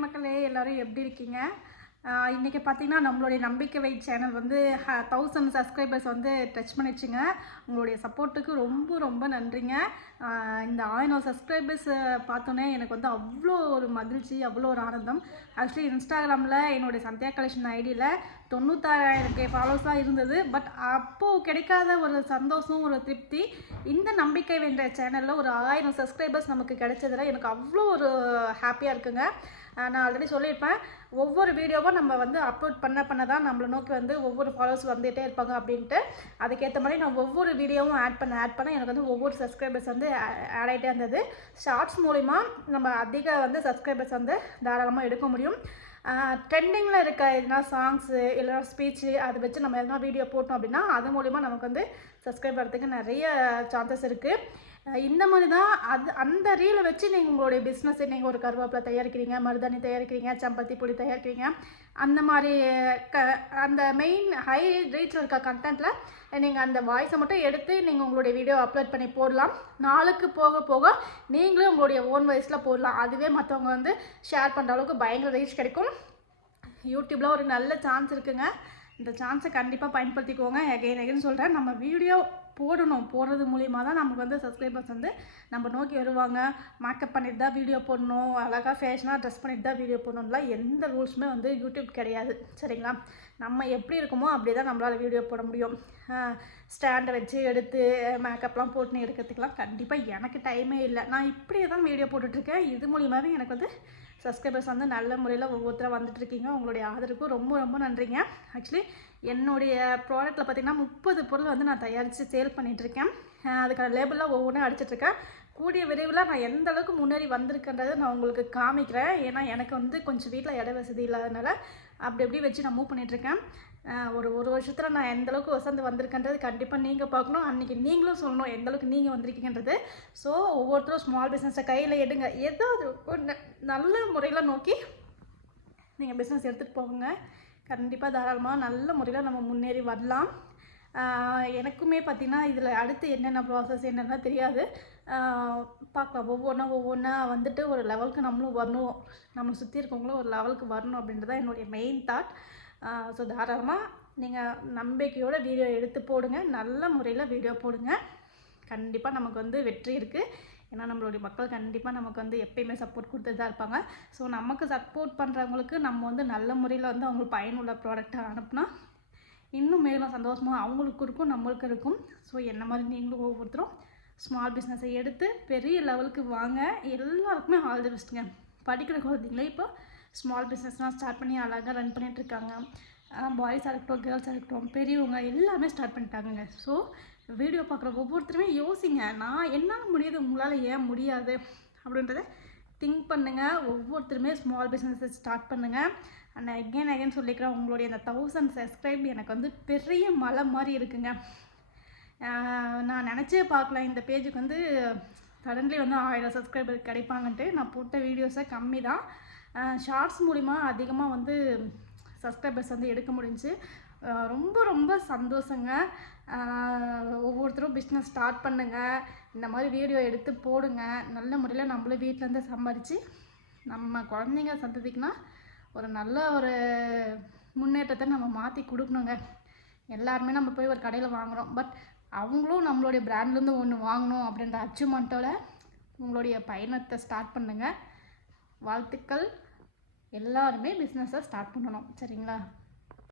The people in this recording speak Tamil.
ஹாய் மக்களே, எல்லோரும் எப்படி இருக்கீங்க? இன்றைக்கி பார்த்தீங்கன்னா நம்மளுடைய நம்பிக்கை வை சேனல் வந்து 1000 சப்ஸ்கிரைபர்ஸ் வந்து டச் பண்ணிடுச்சுங்க. உங்களுடைய சப்போர்ட்டுக்கு ரொம்ப ரொம்ப நன்றிங்க. இந்த 1000 சப்ஸ்கிரைபர்ஸ் பார்த்தோன்னே எனக்கு வந்து அவ்வளோ ஒரு மகிழ்ச்சி, அவ்வளோ ஒரு ஆனந்தம். ஆக்சுவலி இன்ஸ்டாகிராமில் என்னுடைய சந்தியா கலெக்ஷன் ஐடியில் 96,000 ஃபாலோவர்ஸ் தான் இருந்தது. பட் அப்போது கிடைக்காத ஒரு சந்தோஷம், ஒரு திருப்தி இந்த நம்பிக்கை வென்ற சேனலில் ஒரு 1000 சப்ஸ்கிரைபர்ஸ் நமக்கு கிடைச்சதில் எனக்கு அவ்வளோ ஒரு ஹாப்பியாக இருக்குங்க. நான் ஆல்ரெடி சொல்லியிருப்பேன், ஒவ்வொரு வீடியோவும் நம்ம வந்து அப்லோட் பண்ண தான் நம்மளை நோக்கி வந்து ஒவ்வொரு ஃபாலோவர்ஸ் வந்துகிட்டே இருப்பாங்க அப்படின்ட்டு. அதுக்கேற்ற மாதிரி நான் ஒவ்வொரு வீடியோவும் ஆட் பண்ண எனக்கு வந்து ஒவ்வொரு சப்ஸ்கிரைபர்ஸ் வந்து ஆட் ஆகிட்டே இருந்தது. ஷார்ட்ஸ் மூலிமா நம்ம அதிக வந்து சப்ஸ்கிரைபர்ஸ் வந்து தாராளமாக எடுக்க முடியும். ட்ரெண்டிங்கில் இருக்க எதுனா சாங்ஸு இல்லைனா ஸ்பீச்சு அதை வச்சு நம்ம எதனா வீடியோ போட்டோம் அப்படின்னா அது மூலிமா நமக்கு வந்து சப்ஸ்கிரைப் பண்ணுறதுக்கு நிறைய சான்சஸ் இருக்குது. இந்த மாதிரி தான் அந்த ரீலை வச்சு நீங்கள் உங்களுடைய பிஸ்னஸ், நீங்கள் ஒரு கருவேப்பிலை தயாரிக்கிறீங்க, மருதாணி தயாரிக்கிறீங்க, சம்பத்தி பொடி தயாரிக்கிறீங்க, அந்த மாதிரி அந்த மெயின் ஹை ரீச்சில் இருக்க கண்டென்ட்டில் நீங்கள் அந்த வாய்ஸை மட்டும் எடுத்து நீங்கள் உங்களுடைய வீடியோ அப்லோட் பண்ணி போடலாம். நாளுக்கு போக போக நீங்களும் உங்களுடைய ஓன் வாய்ஸில் போடலாம். அதுவே மற்றவங்க வந்து ஷேர் பண்ணுற அளவுக்கு பயங்கர ரீச் கிடைக்கும். யூடியூப்பில் ஒரு நல்ல சான்ஸ் இருக்குங்க. இந்த சான்ஸை கண்டிப்பாக பயன்படுத்திக்கோங்க. எகைன் சொல்கிறேன், நம்ம வீடியோ போடுறது மூலிமா தான் நமக்கு வந்து சப்ஸ்கிரைபர்ஸ் வந்து நம்ம நோக்கி வருவாங்க. மேக்கப் பண்ணிட்டு தான் வீடியோ போடணும், அழகாக ஃபேஷனாக ட்ரெஸ் பண்ணிட்டு தான் வீடியோ போடணும்லாம் எந்த ரூல்ஸுமே வந்து யூடியூப் கிடையாது, சரிங்களா? நம்ம எப்படி இருக்குமோ அப்படி தான் நம்மளால் வீடியோ போட முடியும். ஸ்டாண்டை வச்சு எடுத்து மேக்கப்லாம் போட்டுன்னு எடுக்கிறதுக்கெலாம் கண்டிப்பாக எனக்கு டைமே இல்லை. நான் இப்படியே தான் வீடியோ போட்டுட்ருக்கேன். இது மூலிமாவே எனக்கு வந்து சப்ஸ்கிரைபர்ஸ் வந்து நல்ல முறையில் ஒவ்வொருத்தராக வந்துட்டுருக்கீங்க. உங்களுடைய ஆதரவுக்கு ரொம்ப ரொம்ப நன்றிங்க. ஆக்சுவலி என்னுடைய ப்ராடக்ட்டில் பார்த்திங்கன்னா 30 பொருள் வந்து நான் தயாரித்து சேல் பண்ணிகிட்ருக்கேன். அதுக்கான லேபிளாக ஒவ்வொன்றும் அடிச்சிட்ருக்கேன். கூடிய விரைவில் நான் எந்த அளவுக்கு முன்னேறி வந்திருக்கேன்றதை நான் உங்களுக்கு காமிக்கிறேன். ஏன்னா எனக்கு வந்து கொஞ்சம் வீட்டில் இட வசதி இல்லாதனால அப்படி வச்சு நான் மூவ் பண்ணிகிட்ருக்கேன். ஒரு வருஷத்தில் நான் எந்தளவுக்கு வசந்து வந்திருக்கேன்றது கண்டிப்பாக நீங்கள் பார்க்கணும். அன்றைக்கி நீங்களும் சொல்லணும் எந்தளவுக்கு நீங்கள் வந்திருக்கீங்கன்றது. ஸோ ஒவ்வொருத்தரும் ஸ்மால் பிஸ்னஸை கையில் எடுங்க. ஏதாவது ஒரு நல்ல முறையில் நோக்கி நீங்கள் பிஸ்னஸ் எடுத்துகிட்டு போங்க. கண்டிப்பாக தாராளமாக நல்ல முறையில் நம்ம முன்னேறி வரலாம். எனக்குமே பார்த்திங்கன்னா இதில் அடுத்து என்னென்ன ப்ராசஸ் என்னென்னா தெரியாது. பார்க்கலாம், ஒவ்வொன்றா வந்துட்டு ஒரு லெவலுக்கு நம்மளும் வரணும், நம்மளை சுற்றி இருக்கவங்களும் ஒரு லெவலுக்கு வரணும் அப்படின்றது தான் என்னுடைய மெயின் தாட். ஸோ தாராளமாக நீங்கள் நம்பிக்கையோட வீடியோ எடுத்து போடுங்க, நல்ல முறையில் வீடியோ போடுங்க. கண்டிப்பாக நமக்கு வந்து வெற்றி இருக்குது. ஏன்னா நம்மளுடைய மக்கள் கண்டிப்பாக நமக்கு வந்து எப்பயுமே சப்போர்ட் கொடுத்துட்டு தான் இருப்பாங்க. ஸோ நமக்கு சப்போர்ட் பண்ணுறவங்களுக்கு நம்ம வந்து நல்ல முறையில் வந்து அவங்களுக்கு பயனுள்ள ப்ராடக்டாக அனுப்புனா இன்னும் மேலும் சந்தோஷமாக அவங்களுக்கு இருக்கும், நம்மளுக்கு இருக்கும். ஸோ என்ன மாதிரி நீங்களும் ஒவ்வொருத்தரும் ஸ்மால் பிஸ்னஸை எடுத்து பெரிய லெவலுக்கு வாங்க. எல்லாருக்குமே ஆல் தி பெஸ்ட்டுங்க. படிக்கிற குழந்தைங்களே இப்போ ஸ்மால் பிஸ்னஸ்லாம் ஸ்டார்ட் பண்ணி அழகாக ரன் பண்ணிகிட்ருக்காங்க. பாய்ஸாக இருக்கட்டும், கேர்ள்ஸாக இருக்கட்டும், பெரியவங்க எல்லாமே ஸ்டார்ட் பண்ணிட்டாங்கங்க. ஸோ வீடியோ பார்க்குற ஒவ்வொருத்தருமே யோசிங்க, நான் என்னால் முடியுது, உங்களால் ஏன் முடியாது அப்படின்றத திங்க் பண்ணுங்கள். ஒவ்வொருத்தருமே ஸ்மால் பிஸ்னஸை ஸ்டார்ட் பண்ணுங்கள். அண்ட் அகெயின் சொல்லிக்கிறேன், உங்களுடைய அந்த 1000 சப்ஸ்கிரைப் எனக்கு வந்து பெரிய மலை மாதிரி இருக்குங்க. நான் நினச்சே பார்க்கல இந்த பேஜுக்கு வந்து சடன்லி வந்து 1000 சப்ஸ்கிரைபர் கிடைப்பாங்கன்ட்டு. நான் போட்ட வீடியோஸை கம்மி தான். ஷார்ட்ஸ் மூலிமா அதிகமாக வந்து சப்ஸ்கிரைபர்ஸ் வந்து எடுக்க முடிஞ்சு ரொம்ப ரொம்ப சந்தோஷங்க. ஒவ்வொருத்தரும் பிஸ்னஸ் ஸ்டார்ட் பண்ணுங்கள், இந்த மாதிரி வீடியோ எடுத்து போடுங்க. நல்ல முறையில் நம்மளும் வீட்டிலேருந்து சம்பாதிச்சு நம்ம குழந்தைங்க சந்ததிக்குனா ஒரு நல்ல ஒரு முன்னேற்றத்தை நம்ம மாற்றி கொடுக்கணுங்க. எல்லாருமே நம்ம போய் ஒரு கடையில் வாங்குகிறோம், பட் அவங்களும் நம்மளுடைய பிராண்ட்லேருந்து ஒன்று வாங்கணும் அப்படின்ற அச்சீவ்மெண்ட்டோட உங்களுடைய பயணத்தை ஸ்டார்ட் பண்ணுங்கள். வாழ்த்துக்கள். எல்லாருமே பிஸ்னஸை ஸ்டார்ட் பண்ணணும், சரிங்களா?